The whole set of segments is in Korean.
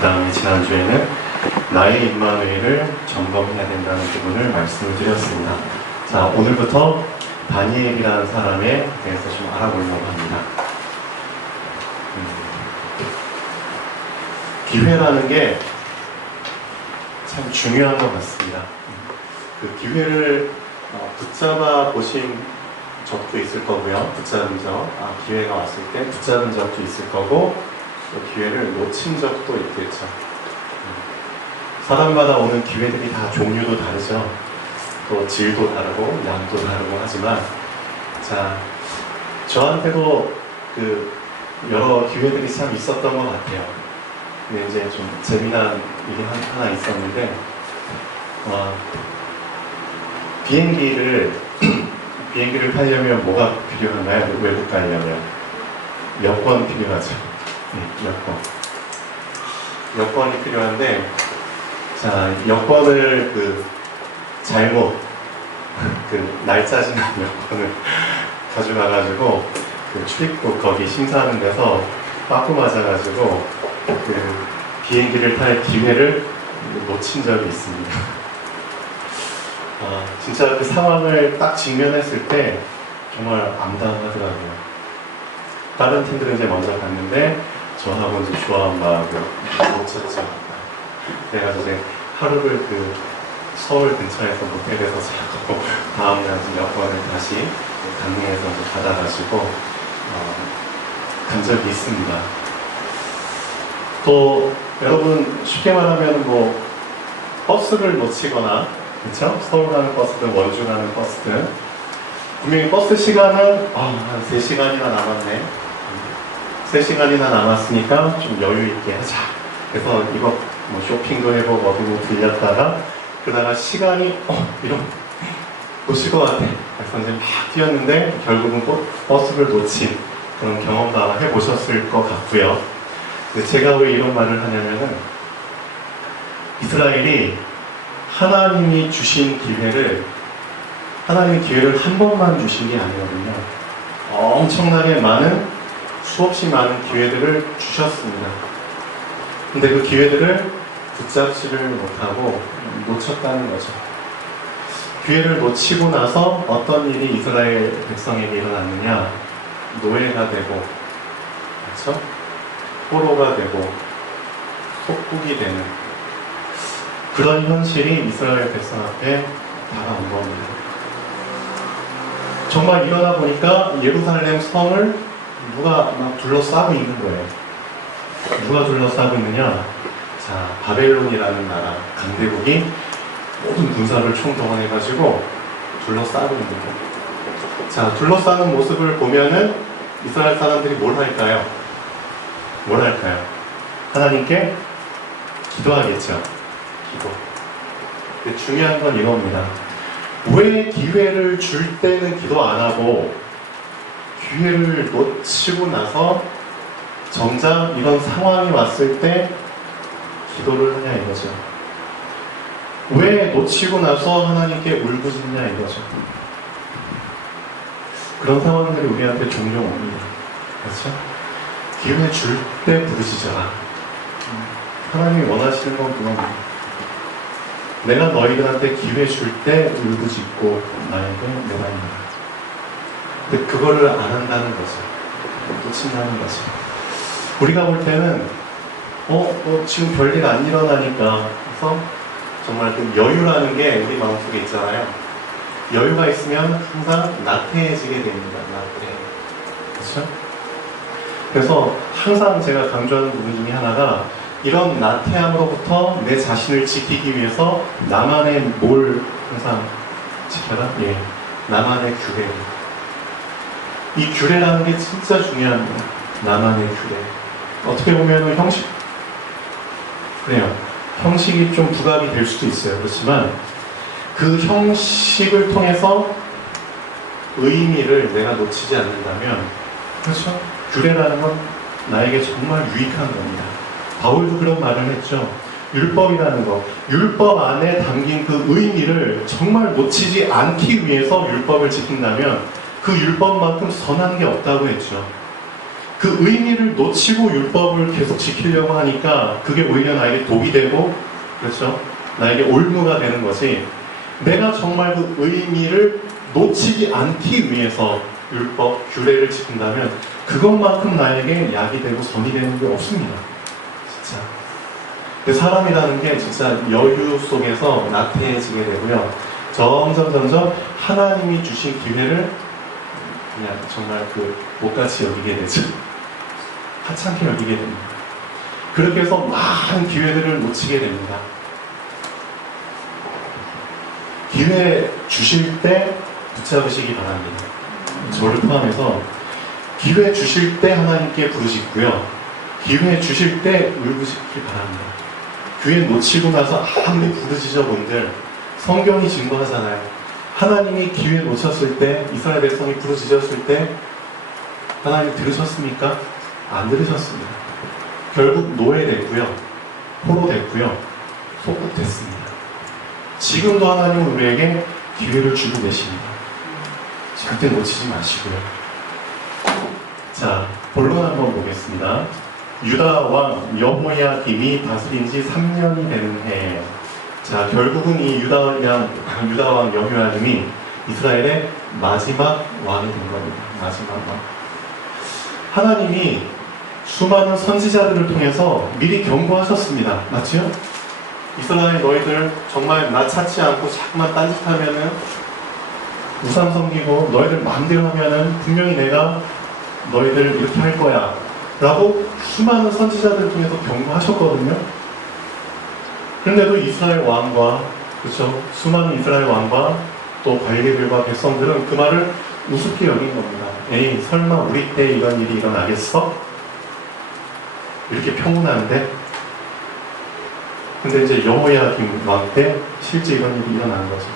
그 다음에 지난주에는 나의 임마누엘을 점검해야 된다는 부분을 말씀을 드렸습니다. 자, 오늘부터 다니엘이라는 사람에 대해서 좀 알아보려고 합니다. 기회라는 게 참 중요한 것 같습니다. 그 기회를 붙잡아 보신 적도 있을 거고요. 붙잡은 적, 기회가 왔을 때 붙잡은 적도 있을 거고, 또 기회를 놓친 적도 있겠죠. 사람마다 오는 기회들이 다 종류도 다르죠. 또 질도 다르고 양도 다르고 하지만, 자, 저한테도 그 여러 기회들이 참 있었던 것 같아요. 근데 이제 좀 재미난 일이 하나 있었는데, 비행기를 타려면 뭐가 필요한가요? 외국 가려면 여권 필요하죠. 네, 여권이 필요한데, 자, 여권을 잘못 날짜 지난 여권을 가져가가지고 출입국 거기 심사하는 데서 빠꾸 맞아가지고 비행기를 탈 기회를 놓친 적이 있습니다. 진짜 그 상황을 딱 직면했을 때 정말 암담하더라고요. 다른 팀들은 이제 먼저 갔는데 저하고 이제 조합 마음을 놓쳤죠. 그래가지고 이제 하루를 서울 근처에서 모텔에서 자고 다음날 여권을 다시 강릉에서 받아가지고 간 적이 있습니다. 또 여러분 쉽게 말하면 버스를 놓치거나, 그렇죠? 서울 가는 버스든 원주 가는 버스든 분명히 버스 시간은 한 3시간이나 남았네. 3시간이나 남았으니까 좀 여유 있게 하자. 그래서 이거 쇼핑도 해보고 어디로 들렸다가 그러다가 시간이 이런 놓칠 것 같아. 그래서 이제 막 뛰었는데 결국은 버스를 놓친 그런 경험도 아마 해보셨을 것 같고요. 제가 왜 이런 말을 하냐면은, 이스라엘이 하나님이 주신 기회를 한 번만 주신 게 아니거든요. 엄청나게 수없이 많은 기회들을 주셨습니다. 근데 그 기회들을 붙잡지를 못하고 놓쳤다는 거죠. 기회를 놓치고 나서 어떤 일이 이스라엘 백성에게 일어났느냐? 노예가 되고, 그렇죠? 포로가 되고 속국이 되는 그런 현실이 이스라엘 백성 앞에 다가온 겁니다. 정말 일어나 보니까 예루살렘 성을 누가 막 둘러싸고 있는 거예요. 누가 둘러싸고 있느냐? 자, 바벨론이라는 나라 강대국이 모든 군사를 총동원해가지고 둘러싸고 있는 거예요. 자, 둘러싸는 모습을 보면은 이스라엘 사람들이 뭘 할까요? 하나님께 기도하겠죠. 기도. 근데 중요한 건 이겁니다. 왜 기회를 줄 때는 기도 안 하고 기회를 놓치고 나서 정작 이런 상황이 왔을 때 기도를 하냐 이거죠. 왜 놓치고 나서 하나님께 울부짖냐 이거죠. 그런 상황들이 우리한테 종종 옵니다. 그렇죠? 기회 줄 때 부르짖어라. 하나님이 원하시는 건 그겁니다. 내가 너희들한테 기회 줄 때 울부짖고 나에게 내다입니다. 근데 그거를 안 한다는 거죠. 놓친다는 거죠. 우리가 볼 때는 지금 별일 안 일어나니까, 그래서 정말 그 여유라는 게 우리 마음속에 있잖아요. 여유가 있으면 항상 나태해지게 됩니다. 그렇죠? 그래서 항상 제가 강조하는 부분 중에 하나가, 이런 나태함으로부터 내 자신을 지키기 위해서 나만의 뭘 항상 지켜라? 나만의 규례. 이 규례라는 게 진짜 중요합니다. 나만의 규례. 어떻게 보면 형식이 좀 부각이 될 수도 있어요. 그렇지만 그 형식을 통해서 의미를 내가 놓치지 않는다면, 그렇죠? 규례라는 건 나에게 정말 유익한 겁니다. 바울도 그런 말을 했죠. 율법이라는 거, 율법 안에 담긴 그 의미를 정말 놓치지 않기 위해서 율법을 지킨다면 그 율법만큼 선한 게 없다고 했죠. 그 의미를 놓치고 율법을 계속 지키려고 하니까 그게 오히려 나에게 독이 되고, 그렇죠? 나에게 올무가 되는 것이, 내가 정말 그 의미를 놓치지 않기 위해서 율법, 규례를 지킨다면 그것만큼 나에게 약이 되고 선이 되는 게 없습니다. 진짜. 근데 사람이라는 게 진짜 여유 속에서 나태해지게 되고요. 점점 하나님이 주신 기회를 그냥 정말 그 못같이 여기게 되죠. 하찮게 여기게 됩니다. 그렇게 해서 많은 기회들을 놓치게 됩니다. 기회 주실 때 붙잡으시기 바랍니다. 저를 포함해서 기회 주실 때 하나님께 부르시고요. 기회 주실 때 울부짖기 바랍니다. 기회 놓치고 나서 아무리 부르짖어 본들 성경이 증거하잖아요. 하나님이 기회 놓쳤을 때, 이스라엘 백성이 부르짖었을 때 하나님 들으셨습니까? 안 들으셨습니다. 결국 노예됐고요, 포로됐고요, 소국됐습니다. 지금도 하나님은 우리에게 기회를 주고 계십니다. 절대 놓치지 마시고요. 자, 본론 한번 보겠습니다. 유다 왕 여호야김이 다스린 지 3년이 되는 해. 자, 결국은 이 유다 왕 여호야김이 이스라엘의 마지막 왕이 된 겁니다. 마지막 왕. 하나님이 수많은 선지자들을 통해서 미리 경고하셨습니다. 맞죠? 이스라엘 너희들 정말 나 찾지 않고 자꾸만 딴짓하면은, 우상 섬기고 너희들 마음대로 하면은 분명히 내가 너희들 이렇게 할 거야 라고 수많은 선지자들을 통해서 경고하셨거든요. 그런데도 이스라엘 왕과, 그렇죠, 수많은 이스라엘 왕과 또 관리들과 백성들은 그 말을 우습게 여긴 겁니다. 에이, 설마 우리 때 이런 일이 일어나겠어? 이렇게 평온한데. 근데 이제 여호야김 왕 때 실제 이런 일이 일어난 거죠.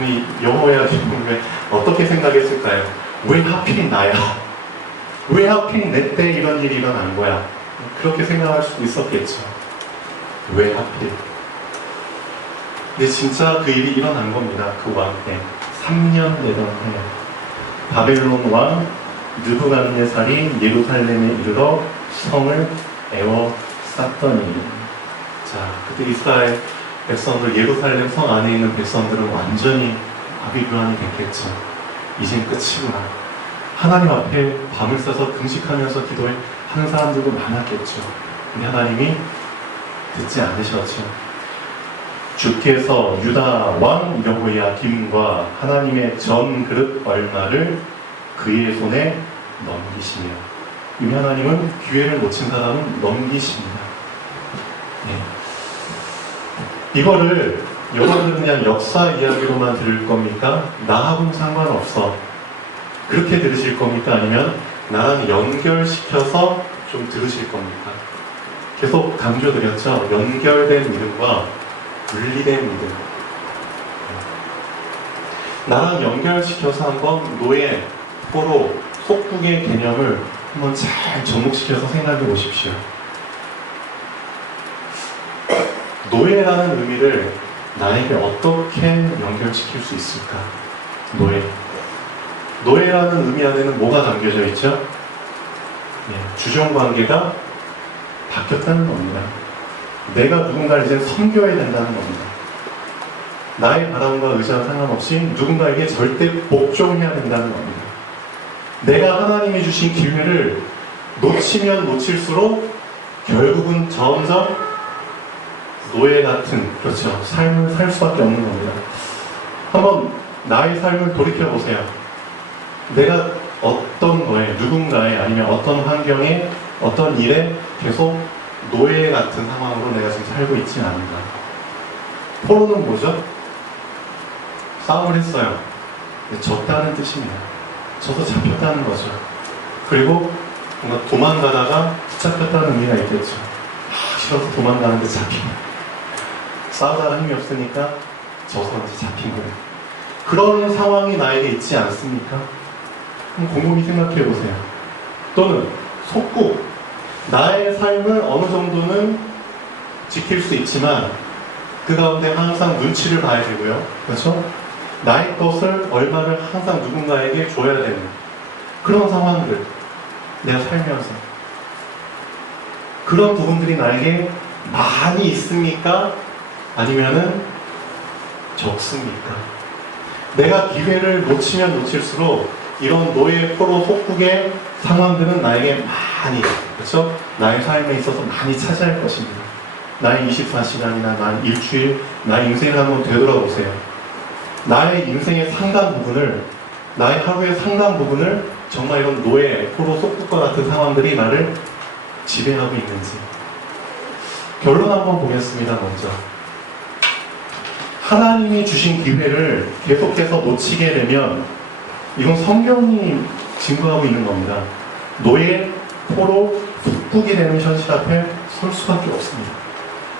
이 여호야김은 왜 어떻게 생각했을까요? 왜 하필 나야? 왜 하필 내 때 이런 일이 일어난 거야? 그렇게 생각할 수도 있었겠죠. 왜 하필? 근데 진짜 그 일이 일어난 겁니다. 그 왕 때. 3년 되던 해. 바벨론 왕 느부갓네살이 예루살렘에 이르러 성을 에워쌌더니. 자, 그때 이스라엘 백성들, 예루살렘 성 안에 있는 백성들은 완전히 아비규환이 됐겠죠. 이젠 끝이구나. 하나님 앞에 밤을 새서 금식하면서 기도하는 사람들도 많았겠죠. 근데 하나님이 듣지 않으셨죠. 주께서 유다 왕 여호야김과 하나님의 전 그릇 얼마를 그의 손에 넘기시며, 이미 하나님은 기회를 놓친 사람은 넘기십니다. 네. 이거를 여러분들은 그냥 역사 이야기로만 들을 겁니까? 나하고는 상관없어, 그렇게 들으실 겁니까? 아니면 나랑 연결시켜서 좀 들으실 겁니까? 계속 강조드렸죠. 연결된 믿음과 분리된 믿음. 나랑 연결시켜서 한번 노예, 포로, 속국의 개념을 한번 잘 접목시켜서 생각해 보십시오. 노예라는 의미를 나에게 어떻게 연결시킬 수 있을까? 노예라는 의미 안에는 뭐가 담겨져 있죠? 주종관계가 바뀌었다는 겁니다. 내가 누군가를 이제 섬겨야 된다는 겁니다. 나의 바람과 의지와 상관없이 누군가에게 절대 복종해야 된다는 겁니다. 내가 하나님이 주신 기회를 놓치면 놓칠수록 결국은 점점 노예 같은, 그렇죠, 삶을 살 수밖에 없는 겁니다. 한번 나의 삶을 돌이켜보세요. 내가 어떤 거에, 누군가에, 아니면 어떤 환경에, 어떤 일에 계속 노예 같은 상황으로 내가 지금 살고 있지 않은가. 포로는 뭐죠? 싸움을 했어요. 졌다는 뜻입니다. 져서 잡혔다는 거죠. 그리고 뭔가 도망가다가 붙잡혔다는 의미가 있겠죠. 싫어서 도망가는데 잡힌다. 싸우다가 힘이 없으니까 져서 이제 잡힌 거예요. 그런 상황이 나에게 있지 않습니까? 그럼 곰곰이 생각해 보세요. 또는 속국, 나의 삶을 어느 정도는 지킬 수 있지만 그 가운데 항상 눈치를 봐야 되고요. 그렇죠? 나의 것을, 얼마를 항상 누군가에게 줘야 되는 그런 상황들. 내가 살면서. 그런 부분들이 나에게 많이 있습니까? 아니면은 적습니까? 내가 기회를 놓치면 놓칠수록 이런 노예 포로 속국의 상황들은 나에게 많이, 그렇죠? 나의 삶에 있어서 많이 차지할 것입니다. 나의 24시간이나 나의 일주일, 나의 인생을 한번 되돌아보세요. 나의 인생의 상당 부분을, 나의 하루의 상당 부분을 정말 이런 노예 포로 속국과 같은 상황들이 나를 지배하고 있는지. 결론 한번 보겠습니다. 먼저 하나님이 주신 기회를 계속해서 놓치게 되면 이건 성경이 증거하고 있는 겁니다. 노예, 포로, 속국이 되는 현실 앞에 설 수밖에 없습니다.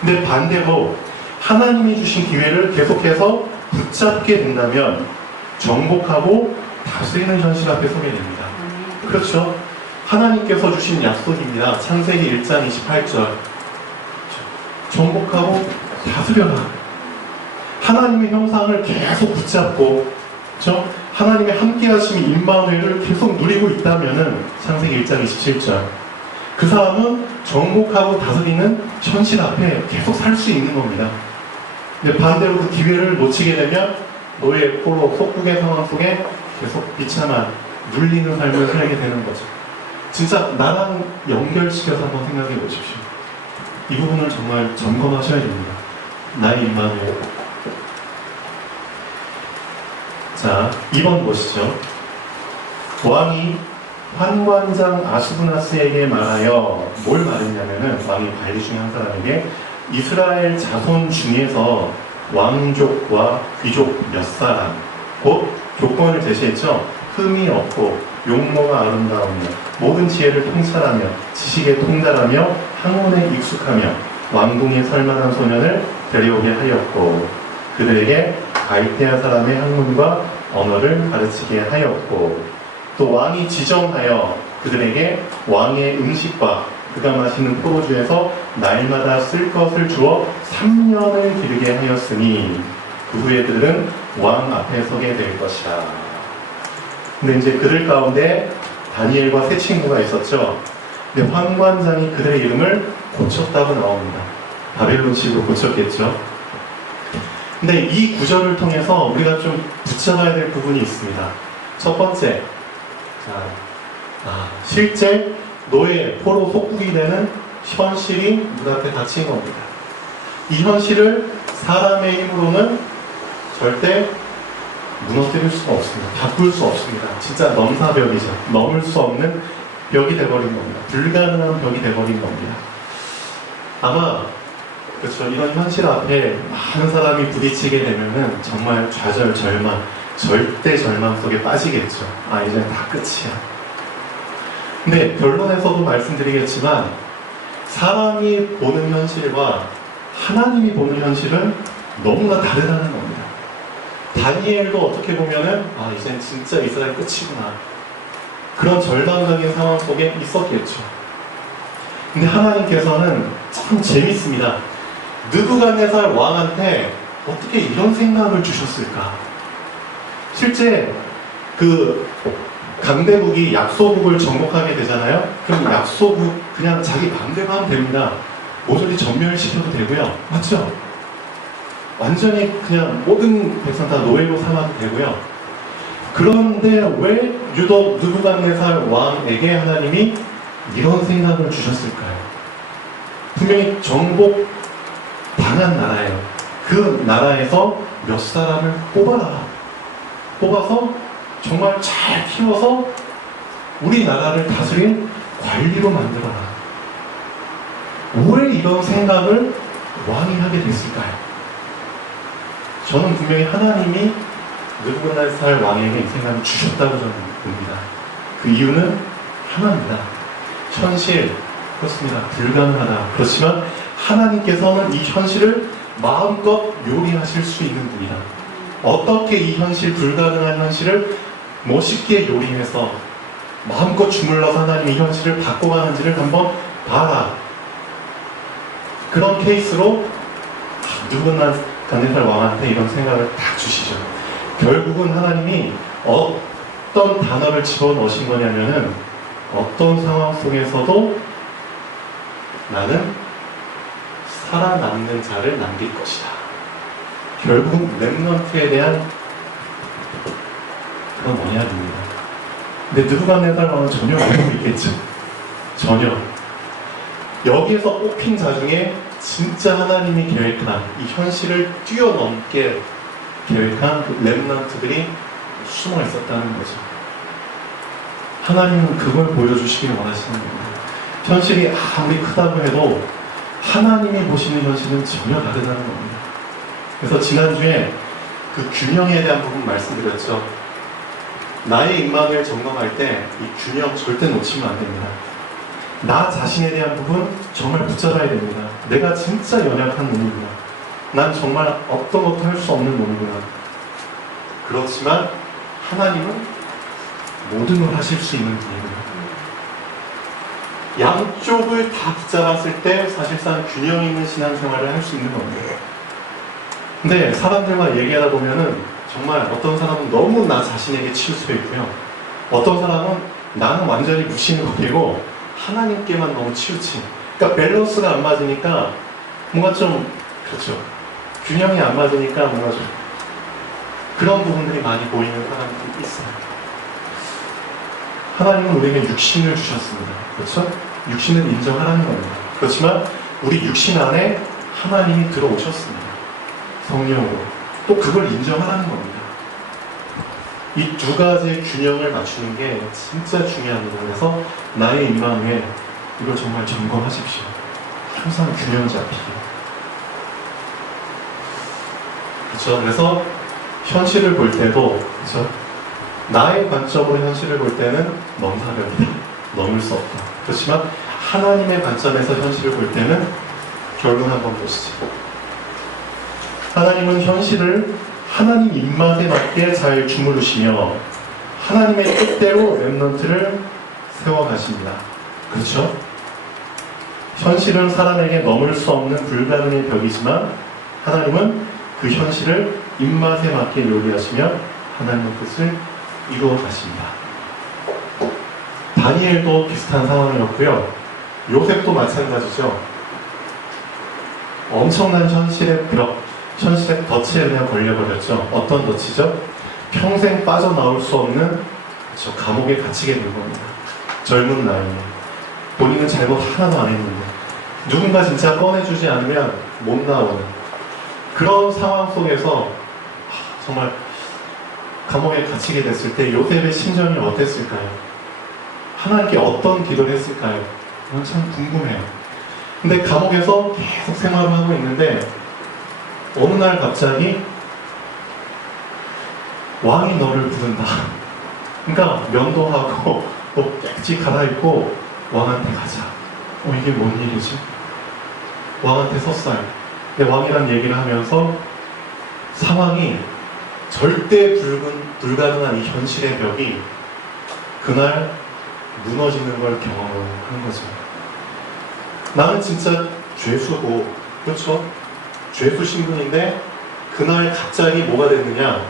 근데 반대로 하나님이 주신 기회를 계속해서 붙잡게 된다면 정복하고 다스리는 현실 앞에 서게 됩니다. 그렇죠? 하나님께서 주신 약속입니다. 창세기 1장 28절. 정복하고 다스려라. 하나님의 형상을 계속 붙잡고, 그렇죠? 하나님의 함께 하심이 임마누엘을 계속 누리고 있다면은 창세기 1장 27절. 그 사람은 정복하고 다스리는 현실 앞에 계속 살 수 있는 겁니다. 근데 반대로 그 기회를 놓치게 되면 노예, 포로, 속국의 상황 속에 계속 비참한 눌리는 삶을 살게 되는 거죠. 진짜 나랑 연결시켜서 한번 생각해 보십시오. 이 부분을 정말 점검하셔야 됩니다. 나의 임마누엘. 자, 2번 보시죠. 왕이 환관장 아수브나스에게 말하여 뭘 말했냐면은, 왕이 관리 중에 한 사람에게 이스라엘 자손 중에서 왕족과 귀족 몇 사람, 곧 조건을 제시했죠. 흠이 없고 용모가 아름다우며 모든 지혜를 통찰하며 지식에 통달하며 학문에 익숙하며 왕궁에 설만한 소년을 데려오게 하였고, 그들에게 갈대아 사람의 학문과 언어를 가르치게 하였고, 또 왕이 지정하여 그들에게 왕의 음식과 그가 마시는 포도주에서 날마다 쓸 것을 주어 3년을 기르게 하였으니 그 후에 그들은 왕 앞에 서게 될 것이라. 근데 이제 그들 가운데 다니엘과 세 친구가 있었죠. 근데 환관장이 그들의 이름을 고쳤다고 나옵니다. 바벨론식으로 고쳤겠죠. 근데 이 구절을 통해서 우리가 좀 붙잡아야 될 부분이 있습니다. 첫 번째, 실제 노예, 포로, 속국이 되는 현실이 눈앞에 닥친 겁니다. 이 현실을 사람의 힘으로는 절대 무너뜨릴 수가 없습니다. 바꿀 수 없습니다. 진짜 넘사벽이죠. 넘을 수 없는 벽이 돼버린 겁니다. 불가능한 벽이 돼버린 겁니다. 아마 그렇죠. 이런 현실 앞에 많은 사람이 부딪히게 되면은 정말 좌절, 절망, 절대 절망 속에 빠지겠죠. 이제 다 끝이야. 근데 결론에서도 말씀드리겠지만 사람이 보는 현실과 하나님이 보는 현실은 너무나 다르다는 겁니다. 다니엘도 어떻게 보면은 이젠 진짜 이스라엘 끝이구나, 그런 절망적인 상황 속에 있었겠죠. 근데 하나님께서는 참 재밌습니다. 느부갓네살 왕한테 어떻게 이런 생각을 주셨을까? 실제 그 강대국이 약소국을 정복하게 되잖아요. 그럼 약소국 그냥 자기 마음대로 하면 됩니다. 모조리 전멸시켜도 되고요. 맞죠? 완전히 그냥 모든 백성 다 노예로 삼아도 되고요. 그런데 왜 유독 느부갓네살 왕에게 하나님이 이런 생각을 주셨을까요? 분명히 정복 당한 나라예요. 그 나라에서 몇 사람을 뽑아서 정말 잘 키워서 우리나라를 다스린 관리로 만들어라. 왜 이런 생각을 왕이 하게 됐을까요? 저는 분명히 하나님이 느부갓네살 왕에게 이 생각을 주셨다고 저는 봅니다. 그 이유는 하나입니다. 현실, 그렇습니다. 불가능하다. 그렇지만 하나님께서는 이 현실을 마음껏 요리하실 수 있는 분이다. 어떻게 이 현실, 불가능한 현실을 멋있게 요리해서 마음껏 주물러서 하나님이 이 현실을 바꿔가는지를 한번 봐라. 그런 케이스로 느부갓네살 왕한테 이런 생각을 딱 주시죠. 결국은 하나님이 어떤 단어를 집어넣으신 거냐면은 어떤 상황 속에서도 나는 살아남는 자를 남길 것이다. 결국 렘넌트에 대한 그런 언약입니다. 근데 느부갓네살과는 전혀 알고 있겠죠? 전혀. 여기에서 뽑힌 자 중에 진짜 하나님이 계획한 이 현실을 뛰어넘게 계획한 그 렘넌트들이 숨어 있었다는 거죠. 하나님은 그걸 보여주시길 원하시는 겁니다. 현실이 아무리 크다고 해도 하나님이 보시는 현실은 전혀 다르다는 겁니다. 그래서 지난주에 그 균형에 대한 부분 말씀드렸죠. 나의 임마누엘 점검할 때 이 균형 절대 놓치면 안 됩니다. 나 자신에 대한 부분 정말 붙잡아야 됩니다. 내가 진짜 연약한 놈이구나. 난 정말 어떤 것도 할 수 없는 놈이구나. 그렇지만 하나님은 모든 걸 하실 수 있는 분이구나. 양쪽을 다 붙잡았을 때 사실상 균형 있는 신앙생활을 할 수 있는 겁니다. 근데 사람들과 얘기하다 보면은 정말 어떤 사람은 너무 나 자신에게 치우쳐 있고요. 어떤 사람은 나는 완전히 무신론이고 하나님께만 너무 치우친. 그러니까 밸런스가 안 맞으니까 뭔가 좀 그렇죠. 균형이 안 맞으니까 뭔가 좀 그런 부분들이 많이 보이는 사람들이 있어요. 하나님은 우리에게 육신을 주셨습니다. 그렇죠? 육신을 인정하라는 겁니다. 그렇지만 우리 육신 안에 하나님이 들어오셨습니다. 성령으로. 또 그걸 인정하라는 겁니다. 이 두 가지의 균형을 맞추는 게 진짜 중요합니다. 그래서 나의 임마누엘 이걸 정말 점검하십시오. 항상 균형 잡히게. 그렇죠? 그래서 현실을 볼 때도 그렇죠? 나의 관점으로 현실을 볼 때는 넘사벽이다. 넘을 수 없다. 그렇지만 하나님의 관점에서 현실을 볼 때는 결론 한번 보시죠. 하나님은 현실을 하나님 입맛에 맞게 잘 주무르시며 하나님의 뜻대로 렘넌트를 세워가십니다. 그렇죠? 현실은 사람에게 넘을 수 없는 불가능의 벽이지만 하나님은 그 현실을 입맛에 맞게 요리하시며 하나님의 뜻을 이루어 가십니다. 다니엘도 비슷한 상황이었고요. 요셉도 마찬가지죠. 엄청난 현실의 벽, 현실의 덫에 그냥 걸려버렸죠. 어떤 덫이죠? 평생 빠져나올 수 없는 저 감옥에 갇히게 된 겁니다. 젊은 나이에. 본인은 잘못 하나도 안 했는데 누군가 진짜 꺼내주지 않으면 못 나오는 그런 상황 속에서 정말 감옥에 갇히게 됐을 때 요셉의 심정이 어땠을까요? 하나님께 어떤 기도를 했을까요? 저는 참 궁금해요. 근데 감옥에서 계속 생활을 하고 있는데 어느 날 갑자기 왕이 너를 부른다. 그러니까 면도하고 또 깨끗이 갈아입고 왕한테 가자. 이게 뭔 일이지? 왕한테 섰어요. 근데 왕이란 얘기를 하면서 상황이 절대 불가능한 이 현실의 벽이 그날 무너지는 걸 경험하는 거죠. 나는 진짜 죄수고, 그렇죠? 죄수 신분인데 그날 갑자기 뭐가 됐느냐?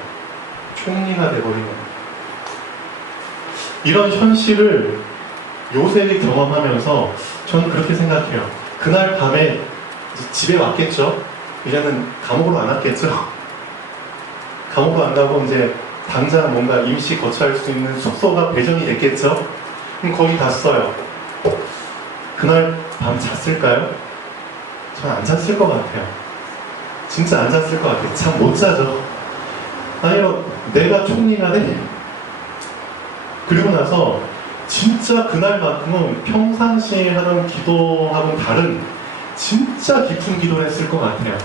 총리가 돼버린 겁니다. 이런 현실을 요셉이 경험하면서 저는 그렇게 생각해요. 그날 밤에 집에 왔겠죠? 이제는 감옥으로 안 왔겠죠? 감옥으로 안 가고 이제 당장 뭔가 임시 거처할 수 있는 숙소가 배정이 됐겠죠? 그럼 거기 갔어요. 그날 밤 잤을까요? 저는 안 잤을 것 같아요. 진짜 안 잤을 것 같아요. 잠 못 자죠. 아니요, 내가 총리가 돼. 그리고 나서 진짜 그날만큼은 평상시에 하는 기도하고는 다른 진짜 깊은 기도를 했을 것 같아요.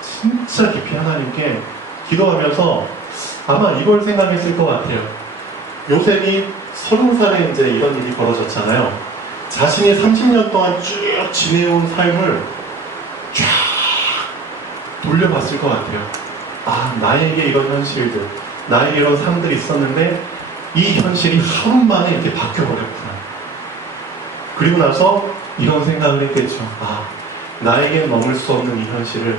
진짜 깊이 하나님께 기도하면서 아마 이걸 생각했을 것 같아요. 요셉이 30살에 이제 이런 일이 벌어졌잖아요. 자신이 30년 동안 쭉 지내온 삶을 쫙 돌려봤을 것 같아요. 아, 나에게 이런 현실들, 나에게 이런 삶들이 있었는데 이 현실이 하루 만에 이렇게 바뀌어버렸구나. 그리고 나서 이런 생각을 했겠죠. 아, 나에게 넘을 수 없는 이 현실을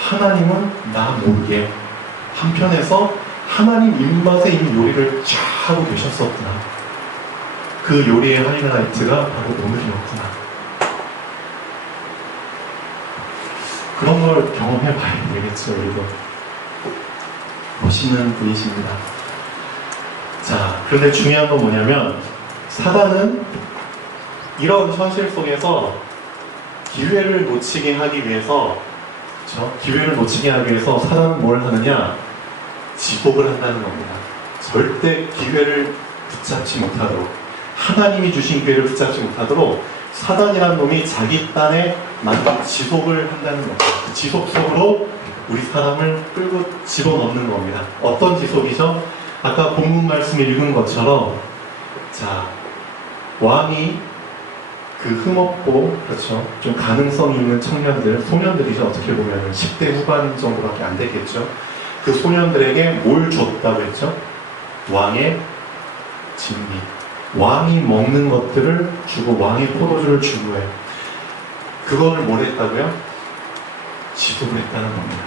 하나님은 나 모르게 한편에서 하나님 입맛에 이미 요리를 쫙 하고 계셨었구나. 그 요리의 하이라이트가 바로 오늘이었구나. 그런 걸 경험해 봐야 되겠죠, 우리도. 멋있는 분이십니다. 자, 그런데 중요한 건 뭐냐면, 사단은 이런 현실 속에서 기회를 놓치게 하기 위해서, 그렇죠? 기회를 놓치게 하기 위해서 사단은 뭘 하느냐? 지속을 한다는 겁니다. 절대 기회를 붙잡지 못하도록, 하나님이 주신 기회를 붙잡지 못하도록 사단이라는 놈이 자기 딴에 지속을 한다는 겁니다. 그 지속 속으로 우리 사람을 끌고 집어넣는 겁니다. 어떤 지속이죠? 아까 본문 말씀에 읽은 것처럼, 자, 왕이 그 흠없고, 그렇죠, 좀 가능성 있는 청년들, 소년들이죠. 어떻게 보면 10대 후반 정도밖에 안 되겠죠. 그 소년들에게 뭘 줬다고 했죠? 왕의 진미. 왕이 먹는 것들을 주고 왕의 포도주를 준 거예요. 그거를 뭘 했다고요? 지속을 했다는 겁니다.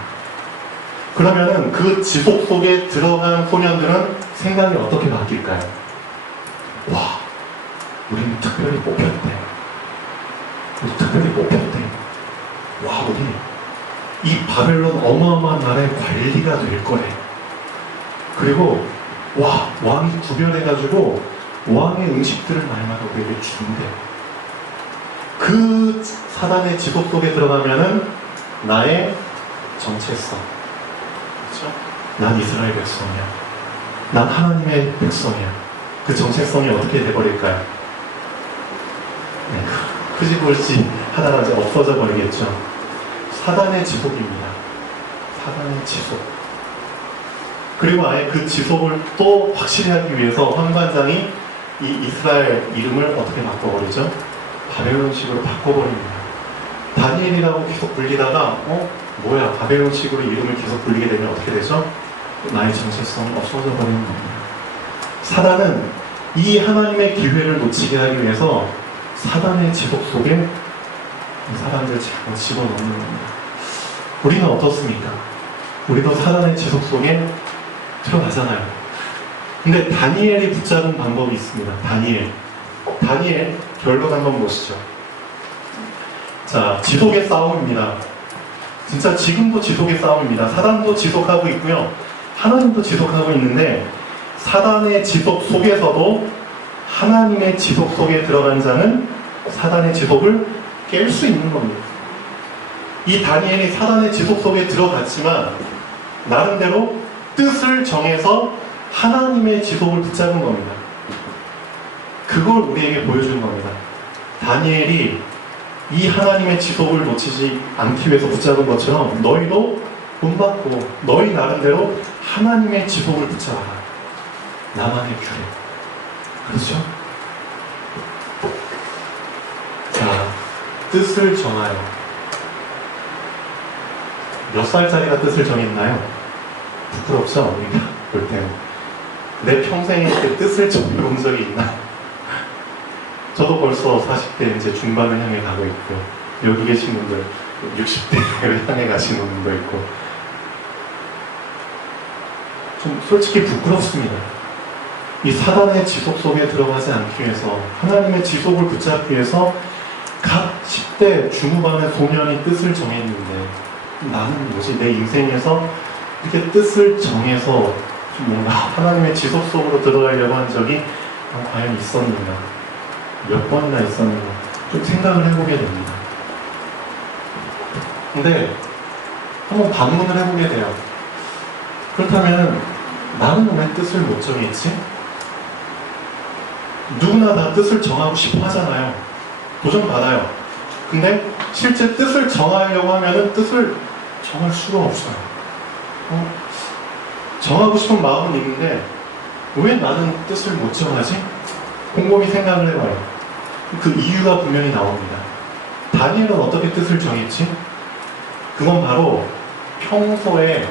그러면은 그 지속 속에 들어간 소년들은 생각이 어떻게 바뀔까요? 와, 우리는 특별히 뽑혔대. 우리 특별히 뽑혔대. 와, 우리 이 바벨론 어마어마한 나라의 관리가 될 거래. 그리고 와, 왕이 구별해가지고 왕의 음식들을 날마다 우리에게 준대. 그 사단의 지속 속에 들어가면은 나의 정체성, 그렇죠? 난 이스라엘 백성이야. 난 하나님의 백성이야. 그 정체성이 어떻게 돼버릴까요? 네, 흐지부지 하다가 이제 없어져 버리겠죠. 사단의 지속입니다. 사단의 지속. 그리고 아예 그 지속을 또 확실히 하기 위해서 환관장이 이 이스라엘 이름을 어떻게 바꿔버리죠? 바벨론식으로 바꿔버립니다. 다니엘이라고 계속 불리다가 뭐야, 바벨론식으로 이름을 계속 불리게 되면 어떻게 되죠? 나의 정체성이 없어져 버리는 겁니다. 사단은 이 하나님의 기회를 놓치게 하기 위해서 사단의 지속 속에 사람들을 자꾸 집어넣는 겁니다. 우리는 어떻습니까? 우리도 사단의 지속 속에 들어가잖아요. 근데 다니엘이 붙잡은 방법이 있습니다. 다니엘 결론 한번 보시죠. 자, 지속의 싸움입니다. 진짜 지금도 지속의 싸움입니다. 사단도 지속하고 있고요, 하나님도 지속하고 있는데, 사단의 지속 속에서도 하나님의 지속 속에 들어간 자는 사단의 지속을 깰 수 있는 겁니다. 이 다니엘이 사단의 지속 속에 들어갔지만 나름대로 뜻을 정해서 하나님의 지속을 붙잡은 겁니다. 그걸 우리에게 보여주는 겁니다. 다니엘이 이 하나님의 지속을 놓치지 않기 위해서 붙잡은 것처럼 너희도 본받고 너희 나름대로 하나님의 지속을 붙잡아라. 나만의 규례. 그렇죠? 자, 뜻을 정하여. 몇 살짜리가 뜻을 정했나요? 부끄럽죠? 우리가 볼 때는. 내 평생에 그 뜻을 정해본 적이 있나? 저도 벌써 40대 이제 중반을 향해 가고 있고요. 여기 계신 분들 60대를 향해 가시는 분도 있고. 좀 솔직히 부끄럽습니다. 이 사단의 지속 속에 들어가지 않기 위해서, 하나님의 지속을 붙잡기 위해서 각 10대 중후반의 소년이 뜻을 정했는데, 나는 뭐지? 내 인생에서 이렇게 뜻을 정해서 뭔가 하나님의 지속 속으로 들어가려고 한 적이 과연 있었는가? 몇 번이나 있었는가? 좀 생각을 해보게 됩니다. 근데 한번 반문을 해보게 돼요. 그렇다면 나는 왜 뜻을 못 정했지? 누구나 다 뜻을 정하고 싶어 하잖아요. 도전받아요. 근데 실제 뜻을 정하려고 하면은 뜻을 정할 수가 없어요. 정하고 싶은 마음은 있는데 왜 나는 뜻을 못 정하지? 곰곰이 생각을 해봐요. 그 이유가 분명히 나옵니다. 다니엘은 어떻게 뜻을 정했지? 그건 바로 평소에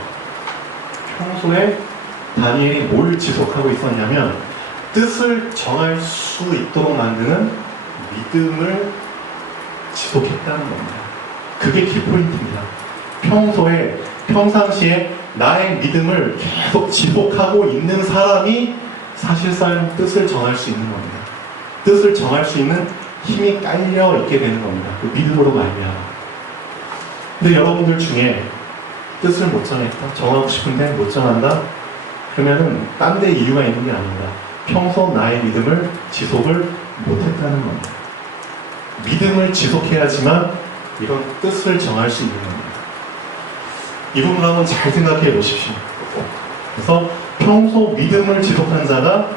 다니엘이 뭘 지속하고 있었냐면, 뜻을 정할 수 있도록 만드는 믿음을 지속했다는 겁니다. 그게 키포인트입니다. 평상시에 나의 믿음을 계속 지속하고 있는 사람이 사실상 뜻을 정할 수 있는 겁니다. 뜻을 정할 수 있는 힘이 깔려 있게 되는 겁니다. 그 믿음으로 말미암아. 근데 여러분들 중에 뜻을 못 정했다, 정하고 싶은데 못 정한다? 그러면은 딴 데 이유가 있는 게 아닙니다. 평소 나의 믿음을 지속을 못했다는 겁니다. 믿음을 지속해야지만 이런 뜻을 정할 수 있는 겁니다. 이 부분 한번 잘 생각해 보십시오. 그래서 평소 믿음을 지속한 자가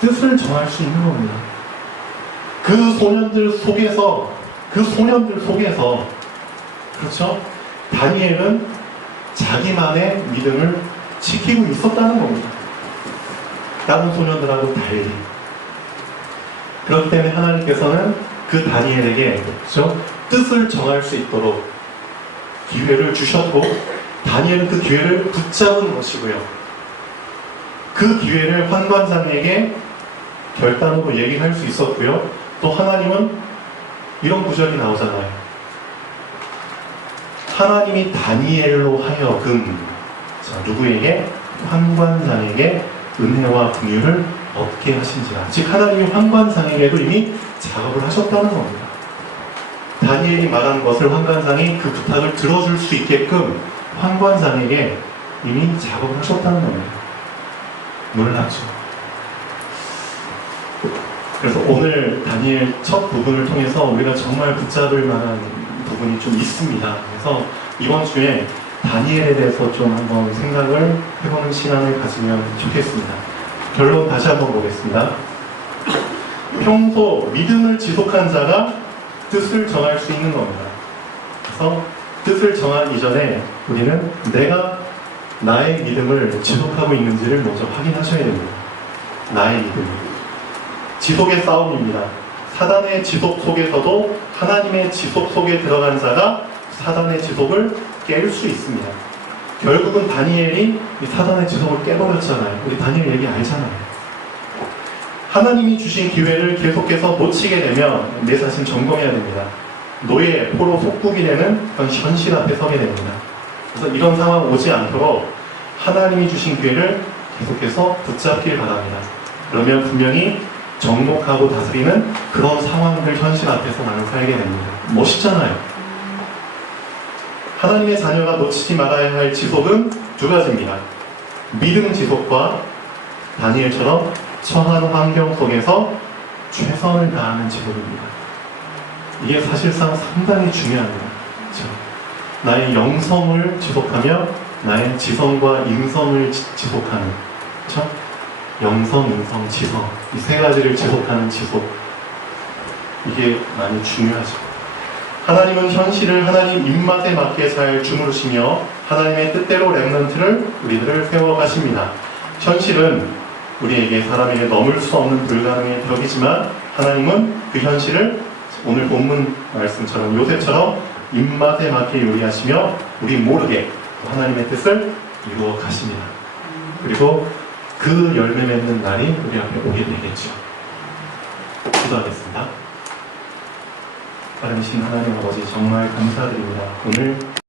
뜻을 정할 수 있는 겁니다. 그 소년들 속에서 그렇죠? 다니엘은 자기만의 믿음을 지키고 있었다는 겁니다. 다른 소년들하고 달리. 그렇기 때문에 하나님께서는 그 다니엘에게, 그렇죠? 뜻을 정할 수 있도록 기회를 주셨고, 다니엘은 그 기회를 붙잡은 것이고요. 그 기회를 환관장에게 결단으로 얘기할 수 있었고요. 또 하나님은 이런 구절이 나오잖아요. 하나님이 다니엘로 하여금, 자, 누구에게? 환관장에게 은혜와 긍휼을 얻게 하신지라. 즉 하나님이 환관장에게도 이미 작업을 하셨다는 겁니다. 다니엘이 말한 것을 환관장이 그 부탁을 들어줄 수 있게끔 환관장에게 이미 작업을 하셨다는 겁니다. 놀랍죠. 그래서 오늘 다니엘 첫 부분을 통해서 우리가 정말 붙잡을 만한 부분이 좀 있습니다. 그래서 이번 주에 다니엘에 대해서 좀 한번 생각을 해보는 시간을 가지면 좋겠습니다. 결론 다시 한번 보겠습니다. 평소 믿음을 지속한 자가 뜻을 정할 수 있는 겁니다. 그래서 뜻을 정하기 이전에 우리는 내가 나의 믿음을 지속하고 있는지를 먼저 확인하셔야 됩니다. 나의 믿음. 지속의 싸움입니다. 사단의 지속 속에서도 하나님의 지속 속에 들어간 자가 사단의 지속을 깰 수 있습니다. 결국은 다니엘이 사단의 지속을 깨버렸잖아요. 우리 다니엘 얘기 알잖아요. 하나님이 주신 기회를 계속해서 놓치게 되면 내 자신 점검해야 됩니다. 노예, 포로 속국이 되는 그런 현실 앞에 서게 됩니다. 그래서 이런 상황 오지 않도록 하나님이 주신 기회를 계속해서 붙잡길 바랍니다. 그러면 분명히 정복하고 다스리는 그런 상황들 현실 앞에서 나는 살게 됩니다. 멋있잖아요. 하나님의 자녀가 놓치지 말아야 할 지속은 두 가지입니다. 믿음 지속과 다니엘처럼 처한 환경 속에서 최선을 다하는 지속입니다. 이게 사실상 상당히 중요합니다. 그렇죠? 나의 영성을 지속하며 나의 지성과 인성을 지속하는, 그렇죠? 영성, 인성, 지성, 이 세 가지를 지속하는 지속, 이게 많이 중요하죠. 하나님은 현실을 하나님 입맛에 맞게 잘 주무르시며 하나님의 뜻대로 렘넌트를 우리들을 세워가십니다. 현실은 우리에게, 사람에게 넘을 수 없는 불가능의 벽이지만 하나님은 그 현실을 오늘 본문 말씀처럼 요셉처럼 입맛에 맞게 요리하시며 우리 모르게 하나님의 뜻을 이루어 가십니다. 그리고 그 열매 맺는 날이 우리 앞에 오게 되겠죠. 기도하겠습니다. 살아계신 하나님 아버지, 정말 감사드립니다. 오늘